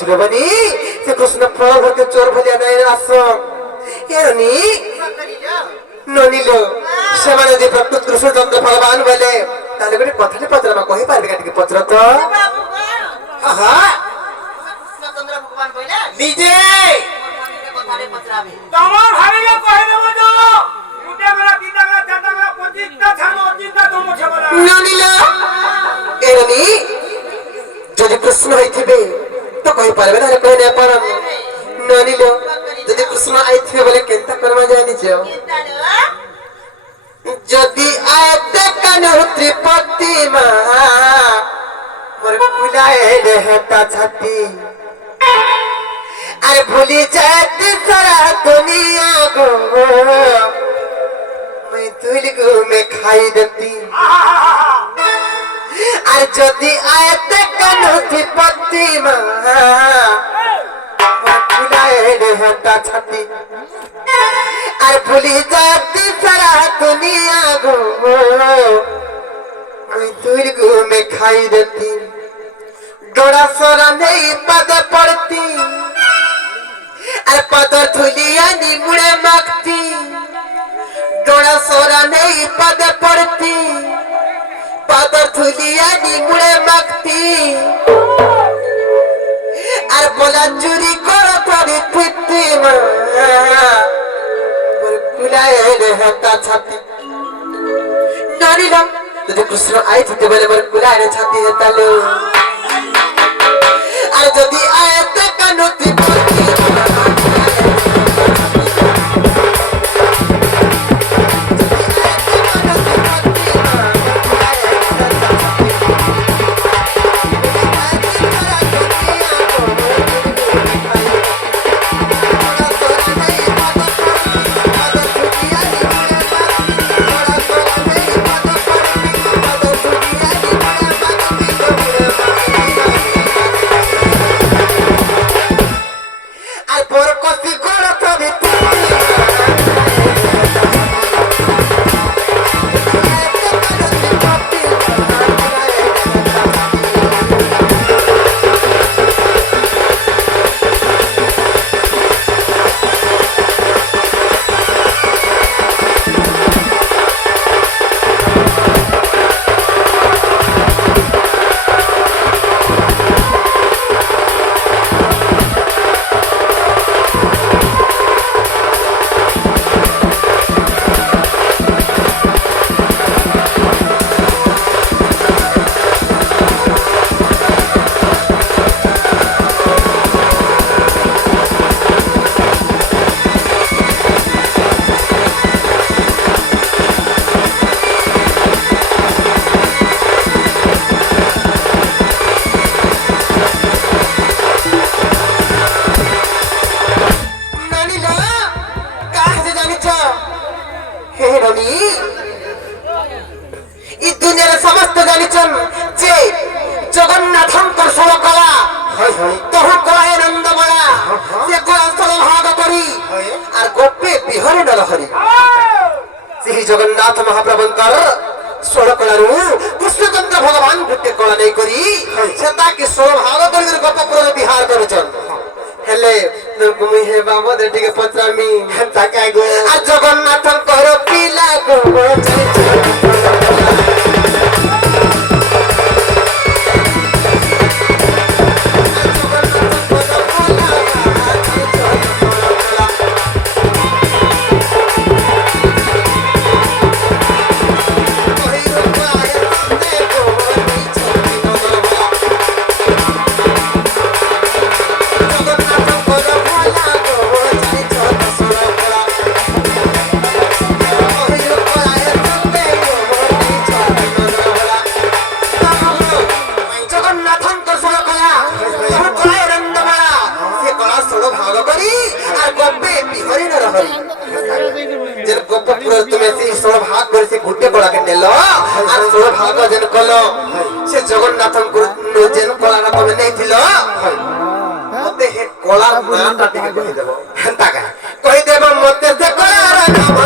ছিল বনি সে কৃষ্ণ প্রভুকে চোর ভলিয়া নাই আস এরনি ননিল সেমানে যে প্রকৃত কৃষ্ণচন্দ্র ভগবান বলে তাহলে গোটে কথাটি পচরামা কহি পারবে কাটিকে পচর তো আহা কৃষ্ণচন্দ্র ভগবান কইলে নিজে কথারে পচরাবে তোমার ভাইকে কই দেব তো উঠে গেলা তিনটা গেলা চারটা গেলা 25টা ছানো 25টা তোমো ছবলা ননিল এরনি যদি কৃষ্ণ হইতিবে তো কই পারবে না কই না পারম ননিল যদি কৃষ্ণ আইথিবে বলে কেনতা করমা জানিছ যদি আয়তে কানো ত্রিপতি মা মোর কুলায় দেহতা ছাতি আর ভুলি যাতে সারা দুনিয়া গো मैं तुल गो में खाई देती আর যদি আয়তে কানো ত্রিপতি মা মোর কুলায় দেহতা ছাতি আর ভুলি যাতে সারা দুনিয়া গো मैं तुल गो में खाई देती डोरा सोरा नहीं पद पड़ती अरे पदर धुलिया नी मुड़े मखती डोरा सोरा नहीं पद पड़ती पदर धुलिया नी मुड़े मखती अरे बोला चुरी करो तोरी थित्ती मां कुलाए रहता छाती नानी लम तुझे कृष्ण आई थी बोले मोर कुलाए छाती है तालो আর যদি আয়তে কানুতি পতি জগন্নাথ মহাপ্রভুঙ্কর ষোড় কলারু কৃষ্ণচন্দ্র ভগবান গোটে কলা নেই করি সে তাকে ষোড় ভাগ করি গোপপুর বিহার করছেন হেলে তুমি হে বাবদ ଟିକେ পচামি তাকে গো আর জগন্নাথঙ্কর পিলা গো জগন্নাথঙ্কর যেন কলাটা তবে নেইছিল মতে হে কলা নামটা ଟିକେ কহিদেব হেন্তা কা কহিদেব মতে যে কলার নাম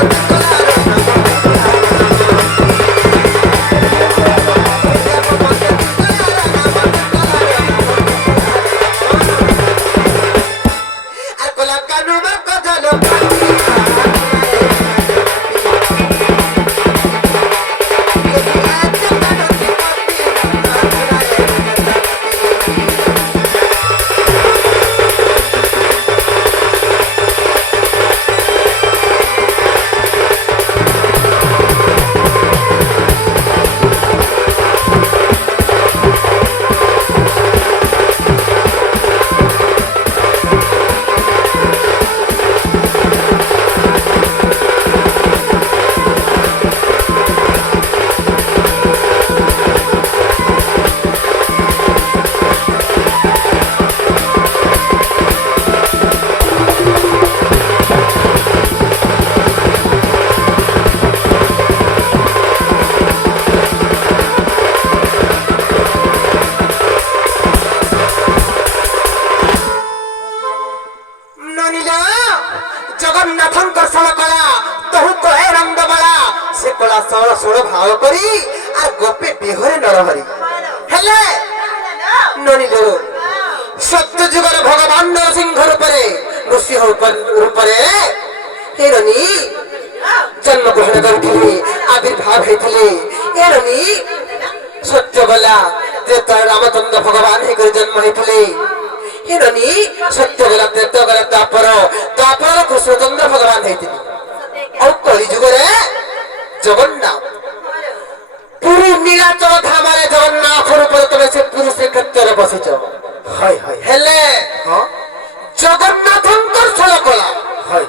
ଜଗନ୍ନାଥଙ୍କର ସଳ କଳା ତହୁ କହେ ରଙ୍ଗ ବଳା ସେ କଳା ସଳ ଷୋଳ ଭାଗ କରି আর গোপে বিহরে নরহরি হেলে ননিল সত্য যুগের ভগবান নরসিংহ রূপরে নৃসিংহ রূপরে হিরণী জন্মগ্রহণ করিলে আবির্ভাব হয়েছিলে এরণী সত্য বলা যে তার রামচন্দ্র ভগবান হয়ে জন্ম হয়েছিলে হিরণী সত্য বলা ত্রেত বলা দ্বাপর কৃষ্ণচন্দ্র ভগবান হয়েছিলে আর কলি যুগরে জগন্নাথ পুরী নীলাচল ধামারে জগন্নাথ রূপরে তুমি সে পুরী শ্রীক্ষেত্রে বসিছ হয় হয় হেলে জগন্নাথঙ্কর ষোল কলা হয়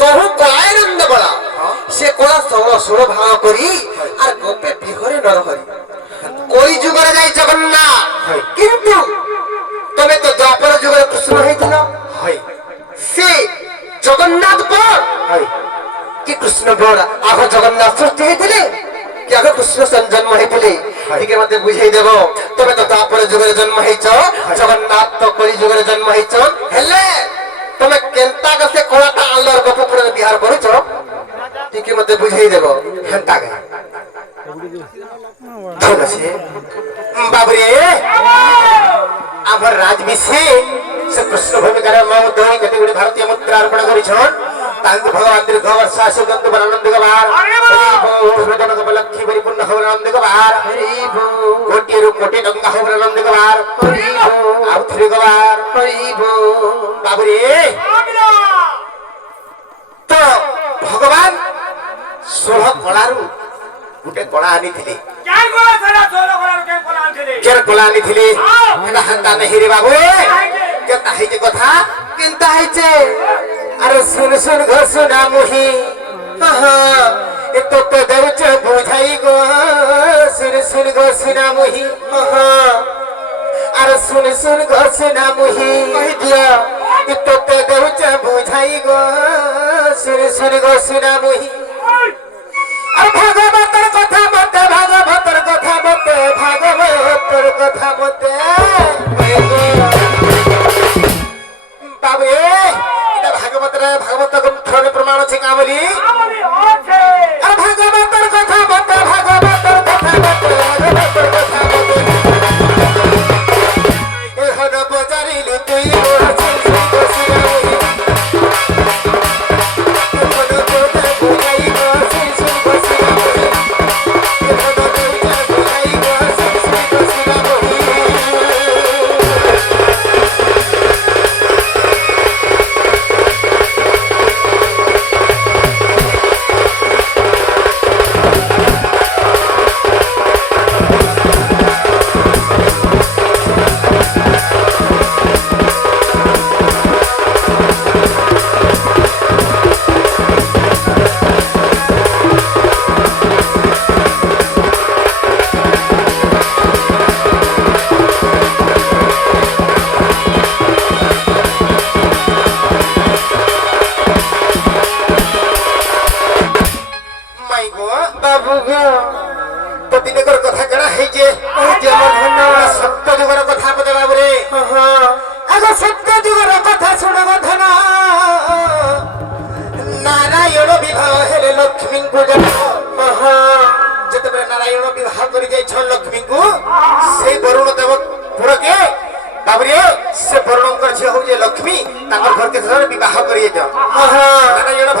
তহু কলায় নন্দ বলা সে কলা ষোল ভাগ করি আর গোপে বিহরে নরহরি কই যুগরে যাই জগন্নাথ কিন্তু তুমি তো দ্বাপর যুগরে কৃষ্ণ হয়েছিল হয় সে জগন্নাথ পর হয় কি কৃষ্ণ বড় আগ জগন্নাথ সৃষ্টি হয়েছিলে কি আগ কৃষ্ণ জন্ম হয়েছিলে ঠিক মতে বুঝাই দেব তবে তো তারপরে যুগের জন্ম হয়েছ জগন্নাথ তো কলি যুগের জন্ম হয়েছ হেলে তুমি কেন্তা সে কলাটা আল্লাহর গোপপুরে বিহার করেছ ঠিক মতে বুঝাই দেব হেন্তা গে ঠিক আছে বাবরে আমার রাজবিষে সে কৃষ্ণ ভূমিকার মহোদয় কেতগুড়ি ভারতীয় মুদ্রা অর্পণ করেছেন তাঙ্কু ভগবান দীর্ঘ বর্ষা সুগন্ধ আনন্দ গবার হৃদয় লক্ষ্মী পরিপূর্ণ হবার আনন্দ গবার কোটিরু কোটি টঙ্কা হবার আনন্দ গবার আর থ্রি গবার বাবুরে তো ভগবান 16 কলারু গোটে কলা আনিଥିଲେ কের কলা আনিଥିଲେ এটা হান্তা নেহি রে বাবু কেতা হইছে কথা কেনতা হইছে আরে শুন শুন ঘর শুনা মুহি এত তো দেউছ বুঝাই গো শুন শুন ঘর শুনা মুহি আরে শুন শুন ঘর শুনা মুহি কই দিয়া এত তো দেউছ বুঝাই গো শুন শুন ঘর শুনা মুহি আর ভাগবতর কথা মতে ভাগবতর কথা মতে ভাগবতর কথা মতে বাবে এটা ভাগবত গ্রন্থের প্রমাণ আছে কামলি আর ভাগবতর কথা মতে ভাগবতর কথা মতে ভাগবতর কথা মতে এখন বজারিলি তুই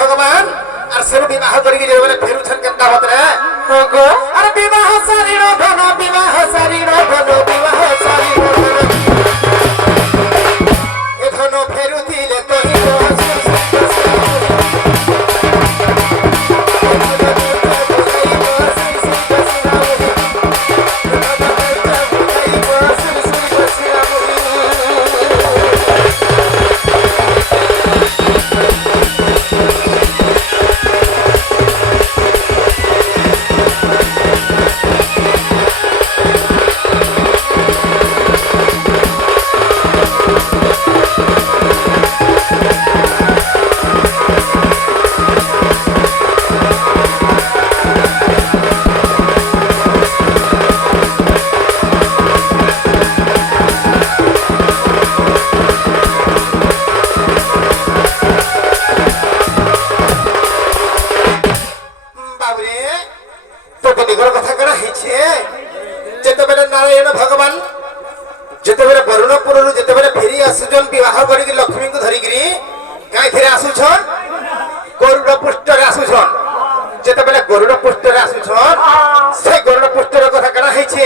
ভগবান আর সে বিবাহ করি ফেরুছেন কেন্তা বতরে আরে বিবাহ সারির ধন বিবাহ সারির ধন বিবাহ সারির এ ধন ফেরুতিলে তোহি କରିକି ଲକ୍ଷ୍ମୀଙ୍କୁ ଧରିକିରି କାଇଥିରେ ଆସୁଛନ୍ ଗରୁଡ଼ ପୃଷ୍ଠରେ ଆସୁଛନ୍ ଯେତେବେଳେ ଗରୁଡ଼ ପୃଷ୍ଠରେ ଆସୁଛନ୍ ସେ ଗରୁଡ଼ ପୃଷ୍ଠର କଥା କାଣା ହେଇଛି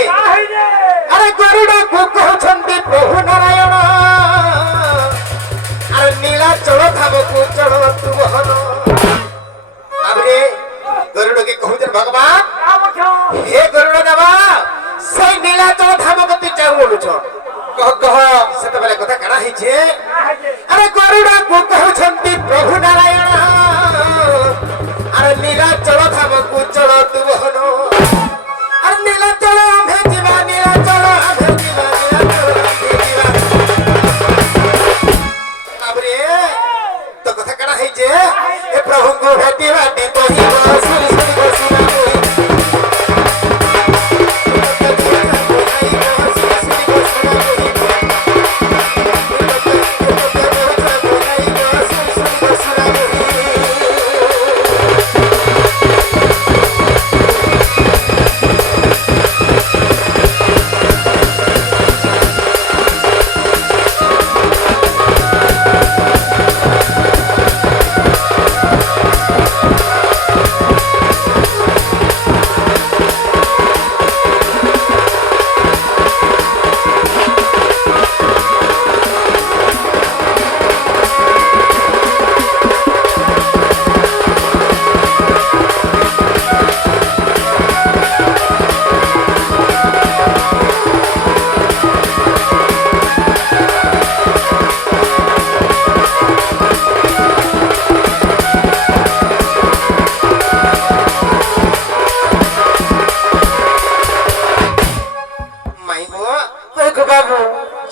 ଆରେ ଗରୁଡ଼କୁ କହୁଛନ୍ତି ପ୍ରଭୁ ନାରାୟଣ ଆରେ ନୀଳାଚଳ ଧାମକୁ ଚଳ ତୁ ବହନ ତାପରେ ଗରୁଡ଼কে କହୁଛନ୍ ଭଗବାନ हे गरुड़ देवा সেই নীলাচল ধামকে তুই চাউ বলুছ কহ কহ সেতবেলে কথা কানা হইছে আরে গরুড়କୁ কହୁଛନ୍ତି প্রভু নারায়ণ আরে নীলাচল ধামକୁ চল তু বহন আরে নীলাচল আম্ভে ଯିବା নীলাচল আম্ভে ଯିବା নীলাচল আম্ভে ଯିବା তারপরে তো কথা কানা হইছে এ প্রভুଙ୍କୁ ভেটিবা দি কহিব সুরি সুরি বসিবা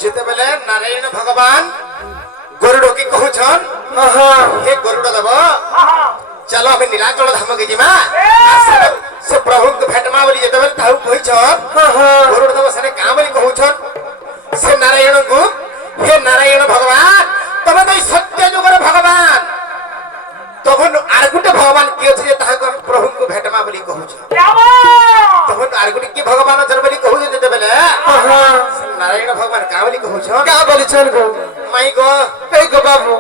যেতেবেলে নারায়ণ ভগবান গরুড়কে কহুছন হে গরুড় দেব চলো আমি নীলাচল ধামকে ଯିମা সে প্রভুকে ভেটমা বলি যেতেবেলে তাহু কইছন গরুড় দেব সেনে কাম বলি কহুছন সে নারায়ণকে হে নারায়ণ ভগবান তুমি তো সত্য যুগর ভগবান তখন আর গোটে ভগবান কি আছে যে তাহাকে প্রভুকে ভেটমা বলি কহুছন তখন আর গোটে কি ভগবান আছে বলি কহুছন যেতেবেলে নারায়ণ ভগবান কাবলি কহুছ কা বলিছন গো মাই গো এই গো বাবু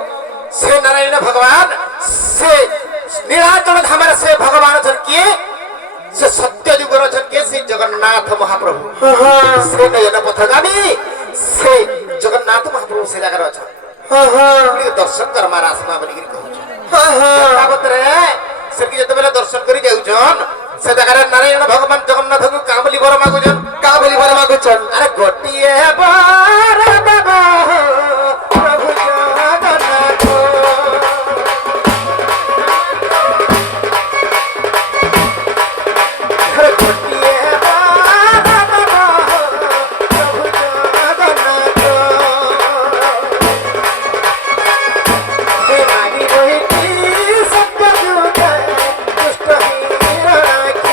সে নারায়ণ ভগবান সে নীলাচল ধামের সে ভগবান আছেন কি সে সত্য যুগর আছেন কি সে জগন্নাথ মহাপ্রভু সে নয়ন পথগামী সে জগন্নাথ মহাপ্রভু সে জায়গার আছেন দর্শন করমার আসমা বলি কহুছ বাবতরে সে কি যেতেবেলে দর্শন করি যাউছন সে জায়গার নারায়ণ ভগবান জগন্নাথকে কাবলি বর মাগুছন কাবলি বর মাগুছন আরে গোটিয়ে বার বাবা প্রভু জগন্নাথ আরে গোটিয়ে বার বাবা প্রভু জগন্নাথ হে মানি রহিতি সত্য যুগে দুষ্ট হিরণাক্ষ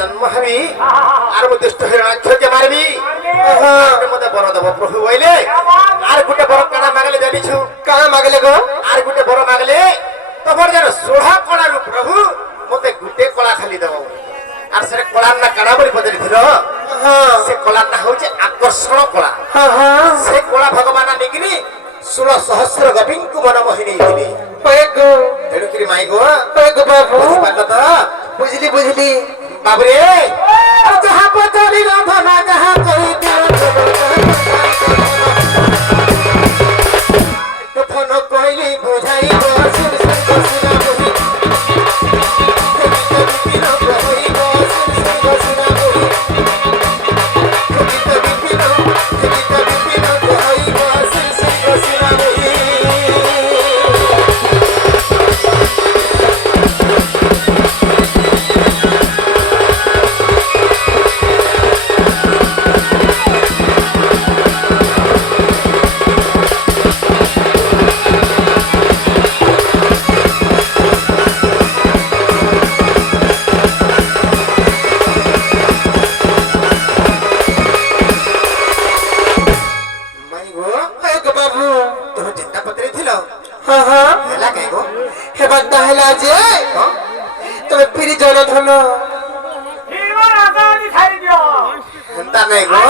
জন্ম হবি আর দুষ্ট হিরণাক্ষকে মারবি মতে বড় দেব প্রভু বইলে আর গোটে বড় কানা মাগলে জানিছু কানা মাগলে গো আর গোটে বড় মাগলে তোমার যেন 16 কলার প্রভু মতে গোটে কলা খালি দেব আর সে কলার না কানা বলি পদরে ধীর সে কলার না হচ্ছে আকর্ষণ কলা সে কলা ভগবান নিগিনি 16 সহস্র গোপিଙ୍କୁ মন মোহিনী দিলি গো তেড়ুকিরি মাই গো বাবু বুঝিপারল তো বুঝলি বুঝলি বাবরে যাহা পচলি রন্ধনা যাহা করি ফোন কইলি বুঝাই বসুর সুন্দর বহি বিপিন বহি বসুর সুন্দর বহি বিপিন বহি বসুর সুন্দর বহি କଥା ହେଲା ଯେ ତମେ ଫିରି ଜଣ ଧନ ଏଇବାର ଆଶା ଆଜି ଛାଡ଼ି ଦିଅ ହେନ୍ତା ନାଇଁ ଗো